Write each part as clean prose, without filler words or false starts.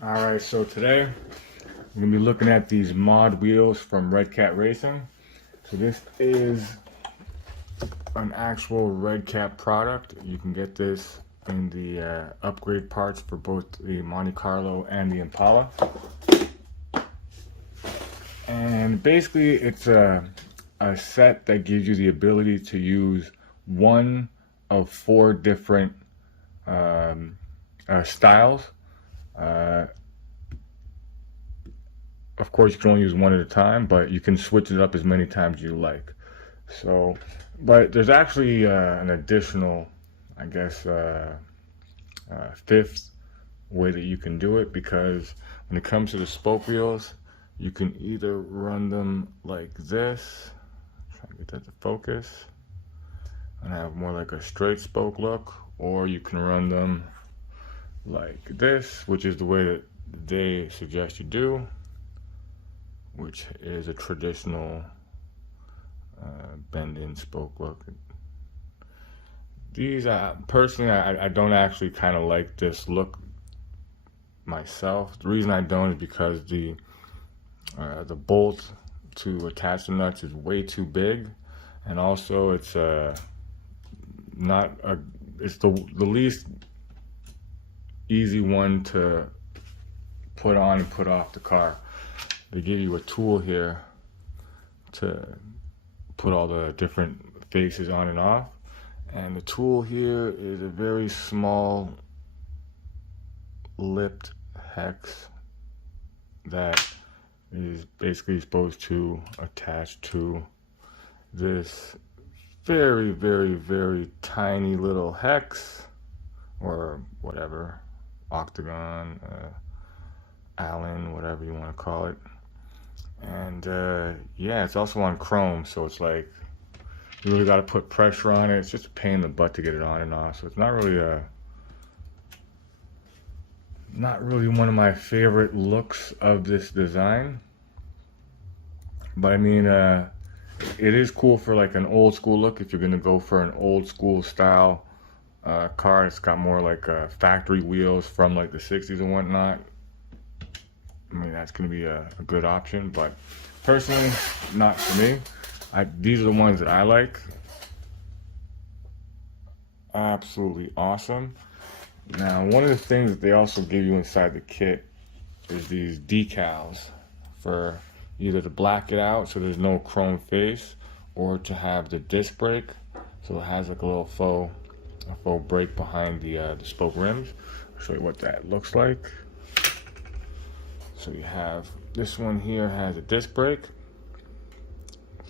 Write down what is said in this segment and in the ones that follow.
Alright, so today we're going to be looking at these mod wheels from Redcat Racing. So this is an actual Redcat product. You can get this in the upgrade parts for both the Monte Carlo and the Impala. And basically it's a set that gives you the ability to use one of four different styles. Of course, you can only use one at a time, but you can switch it up as many times as you like. So, but there's actually an additional, I guess, fifth way that you can do it, because when it comes to the spoke wheels, you can either run them like this, try to get that to focus, and have more like a straight spoke look, or you can run them like this, which is the way that they suggest you do, which is a traditional bend-in spoke look. These, personally, I don't actually kind of like this look myself. The reason I don't is because the bolt to attach the nuts is way too big, and also it's not a it's the least easy one to put on and put off the car. They give you a tool here to put all the different faces on and off, and the tool here is a very small lipped hex that is basically supposed to attach to this very, very, very tiny little hex, or whatever, octagon, Allen, whatever you want to call it. And yeah, it's also on chrome, so it's like you really got to put pressure on it. It's just a pain in the butt to get it on and off, so it's not really one of my favorite looks of this design. But I mean, it is cool for like an old school look. If you're gonna go for an old school style car, it's got more like factory wheels from like the 60s and whatnot. I mean, that's going to be a good option, but personally, not for me. These are the ones that I like. Absolutely awesome. Now, one of the things that they also give you inside the kit is these decals for either to black it out so there's no chrome face, or to have the disc brake, so it has like a little faux brake behind the spoke rims. I'll show you what that looks like. So you have this one here has a disc brake,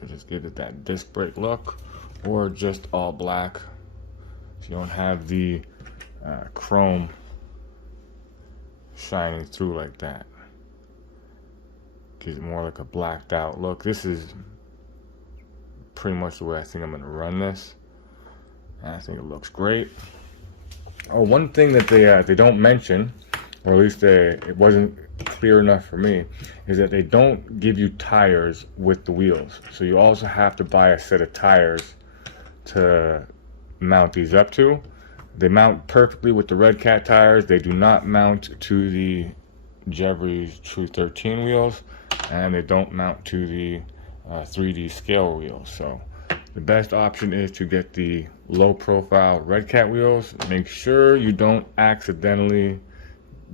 so just give it that disc brake look, or just all black, so you don't have the chrome shining through like that. Gives it more like a blacked out look. This is pretty much the way I think I'm going to run this, and I think it looks great. Oh, one thing that they don't mention, or at least it wasn't clear enough for me, is that they don't give you tires with the wheels. So you also have to buy a set of tires to mount these up to. They mount perfectly with the Redcat tires. They do not mount to the Jeffries True 13 wheels, and they don't mount to the 3D scale wheels. So the best option is to get the low profile Redcat wheels. Make sure you don't accidentally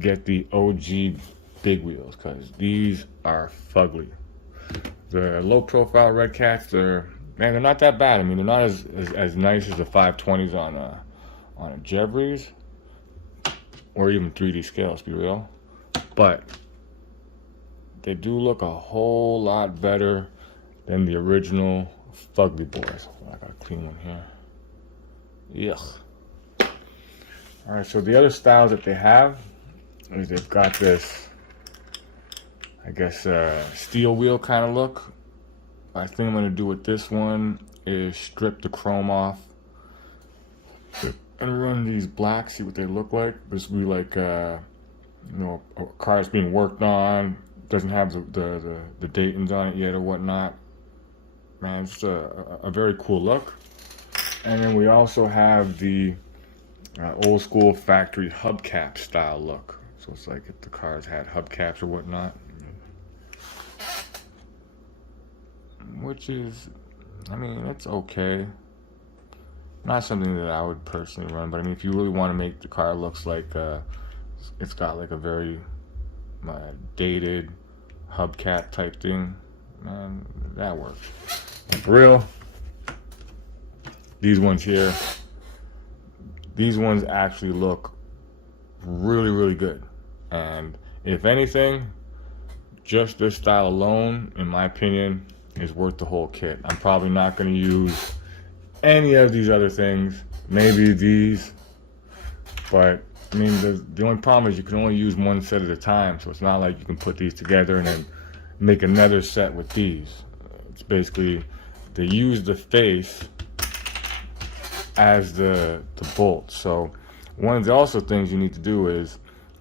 get the OG big wheels, because these are fugly. The low profile Redcats, they're not that bad. I mean, they're not as nice as the 520s on a Jeffries or even 3D scale, let's be real, but they do look a whole lot better than the original fugly boys. I got a clean one here. Yuck. All right, so the other styles that they have is they've got this, I guess, steel wheel kind of look. I think I'm going to do with this one is strip the chrome off and run these black, see what they look like. This will be like, you know, a car that's being worked on, doesn't have the Daytons on it yet or whatnot. Man, it's a very cool look. And then we also have the old school factory hubcap style look. So it's like if the cars had hubcaps or whatnot. Which is, I mean, it's okay. Not something that I would personally run, but I mean, if you really want to make the car looks like it's got like a very dated hubcap type thing, man, that works. And for real, these ones here, these ones actually look really, really good. And if anything, just this style alone, in my opinion, is worth the whole kit. I'm probably not going to use any of these other things, maybe these, but I mean, the only problem is you can only use one set at a time, so it's not like you can put these together and then make another set with these. It's basically, they use the face as the bolt. So one of the also things you need to do is,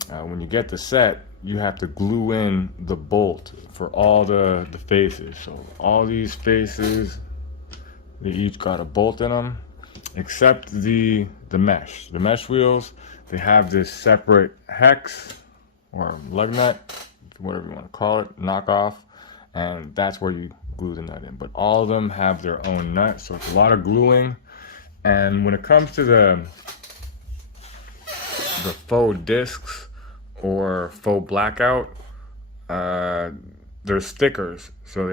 when you get the set, you have to glue in the bolt for all the faces. So all these faces, they each got a bolt in them, except the mesh. The mesh wheels, they have this separate hex or lug nut, whatever you want to call it, knockoff, and that's where you glue the nut in. But all of them have their own nut, so it's a lot of gluing. And when it comes to the faux discs or faux blackout, they're stickers. So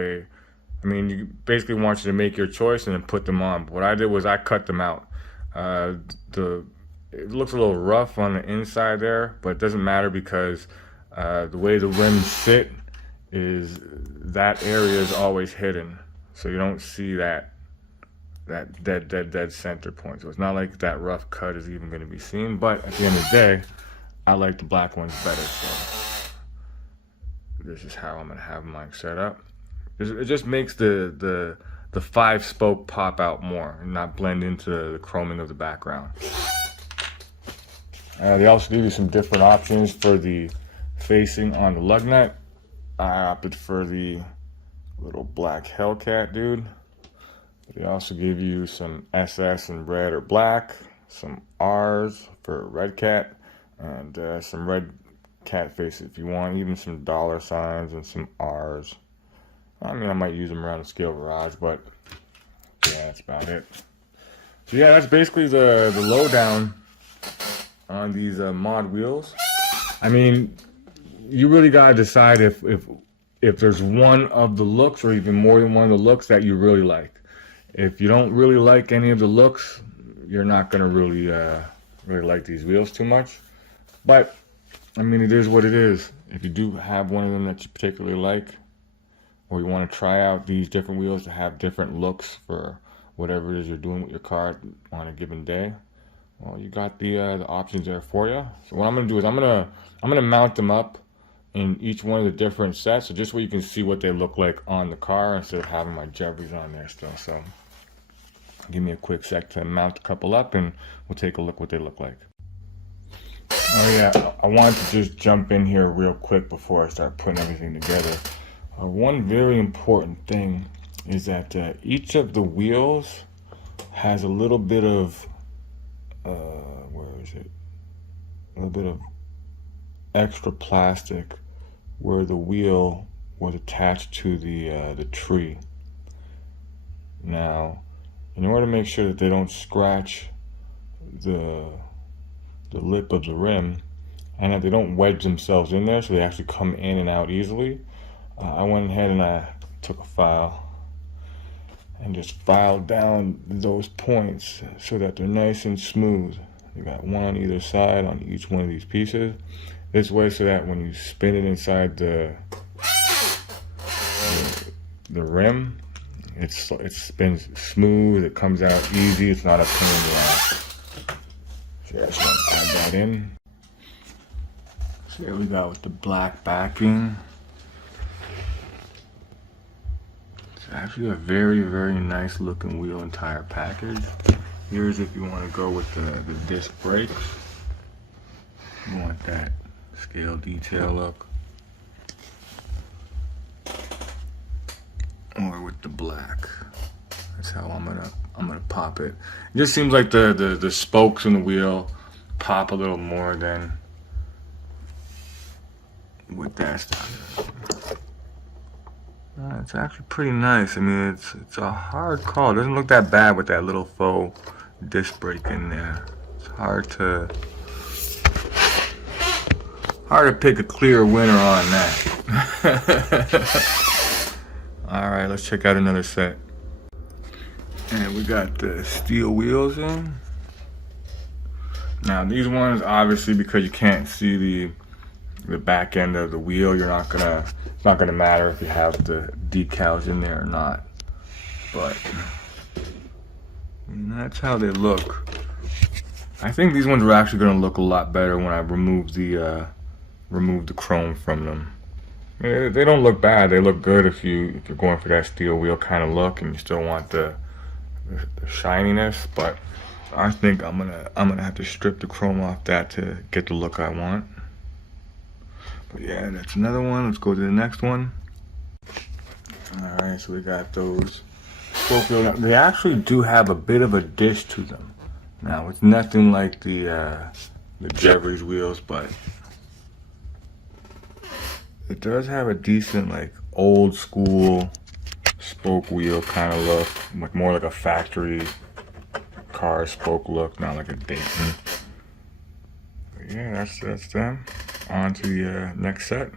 I mean, you basically want you to make your choice and then put them on. But what I did was I cut them out. It looks a little rough on the inside there, but it doesn't matter because the way the rims sit is that area is always hidden. So you don't see that dead center point. So it's not like that rough cut is even going to be seen. But at the end of the day, I like the black ones better. So this is how I'm going to have mine set up. It just makes the 5-spoke pop out more and not blend into the chroming of the background. They also give you some different options for the facing on the lug nut. I opted for the little black Hellcat dude. They also give you some SS in red or black, some R's for Redcat, and some Redcat faces if you want, even some dollar signs and some R's. I mean, I might use them around the scale garage, but yeah, that's about it. So yeah, that's basically the lowdown on these mod wheels. I mean, you really gotta decide if there's one of the looks or even more than one of the looks that you really like. If you don't really like any of the looks, you're not gonna really like these wheels too much. But I mean, it is what it is. If you do have one of them that you particularly like, or you want to try out these different wheels to have different looks for whatever it is you're doing with your car on a given day, well, you got the options there for you. So what I'm gonna do is I'm gonna mount them up in each one of the different sets, so just so you can see what they look like on the car instead of having my Jeffries on there still. So give me a quick sec to mount a couple up, and we'll take a look what they look like. Oh yeah, I wanted to just jump in here real quick before I start putting everything together. One very important thing is that each of the wheels has a little bit of, where is it? A little bit of extra plastic where the wheel was attached to the tree. Now, in order to make sure that they don't scratch the lip of the rim and that they don't wedge themselves in there so they actually come in and out easily, I went ahead and I took a file and just filed down those points so that they're nice and smooth. You got one on either side on each one of these pieces. This way so that when you spin it inside the rim, it spins smooth, it comes out easy, it's not a pain in the ass. So I just want to add that in. So here we go with the black backing. It's actually a very, very nice looking wheel and tire package. Here's if you want to go with the disc brakes. You want that scale detail look. Or with the black. That's how I'm gonna pop it. It just seems like the spokes in the wheel pop a little more than with that style. It's actually pretty nice. I mean, it's a hard call. It doesn't look that bad with that little faux disc brake in there. It's hard to pick a clear winner on that. All right, let's check out another set. And we got the steel wheels in. Now these ones, obviously, because you can't see the back end of the wheel, it's not gonna matter if you have the decals in there or not. But that's how they look. I think these ones are actually gonna look a lot better when I remove the chrome from them. I mean, they don't look bad. They look good if you're going for that steel wheel kind of look and you still want the shininess. But I think I'm gonna have to strip the chrome off that to get the look I want. But yeah, that's another one. Let's go to the next one. Alright, so we got those spoke wheels. They actually do have a bit of a dish to them. Now, it's nothing like the Jeffries wheels, but it does have a decent, like, old school spoke wheel kind of look. Like more like a factory car spoke look, not like a Dayton. But yeah, that's them. On to the next set.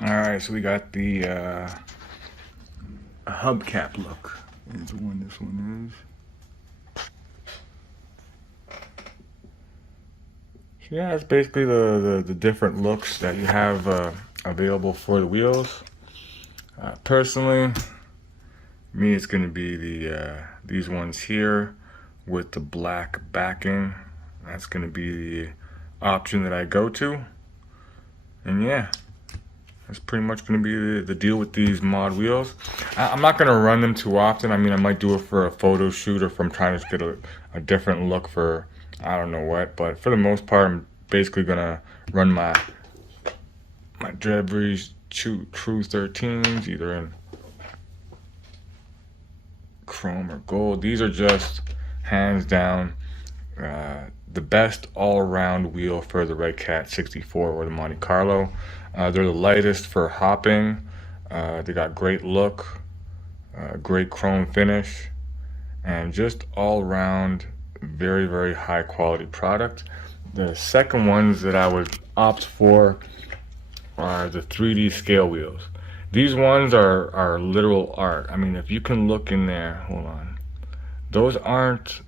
Alright, so we got the hubcap look. Is the one this one is. So yeah, it's basically the different looks that you have available for the wheels. Personally, me, it's going to be these ones here with the black backing. That's going to be the option that I go to. And yeah, that's pretty much going to be the deal with these mod wheels. I'm not going to run them too often. I mean, I might do it for a photo shoot or if I'm trying to get a different look for I don't know what. But for the most part, I'm basically going to run my Jeffries True 13s either in chrome or gold. These are just hands down the best all-around wheel for the Redcat 64 or the Monte Carlo. They're the lightest for hopping. They got great look, great chrome finish, and just all-around very, very high quality product. The second ones that I would opt for are the 3D scale wheels. These ones are literal art. I mean, if you can look in there, hold on. Those aren't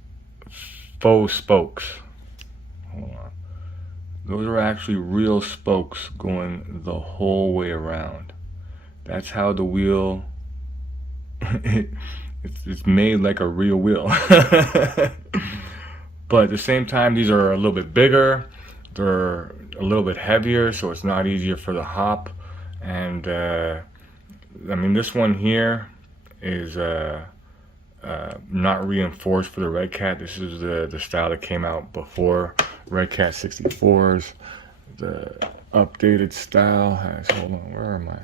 faux spokes. Hold on. Those are actually real spokes going the whole way around. That's how the wheel, it's made like a real wheel. But at the same time, these are a little bit bigger. They're a little bit heavier, so it's not easier for the hop. And I mean, this one here is not reinforced for the Redcat. This is the style that came out before Redcat 64s. The updated style has, hold on, where am I?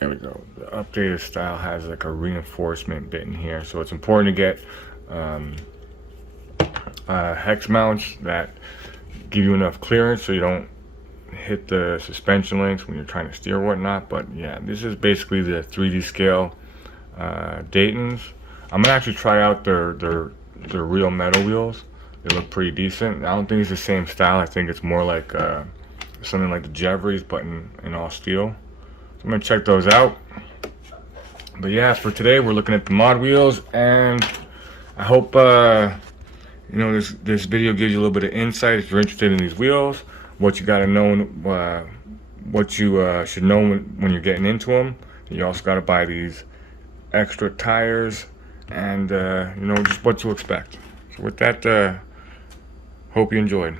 There we go. The updated style has like a reinforcement bit in here, so it's important to get hex mounts that give you enough clearance so you don't hit the suspension links when you're trying to steer or whatnot. But yeah, this is basically the 3D scale Daytons. I'm gonna actually try out their real metal wheels. They look pretty decent. I don't think it's the same style. I think it's more like something like the Jeffries, but in all steel. So I'm gonna check those out. But yeah, for today we're looking at the mod wheels, and I hope you know, this video gives you a little bit of insight if you're interested in these wheels, what you gotta know, what you should know when you're getting into them. You also gotta buy these extra tires, and you know, just what to expect. So with that, hope you enjoyed.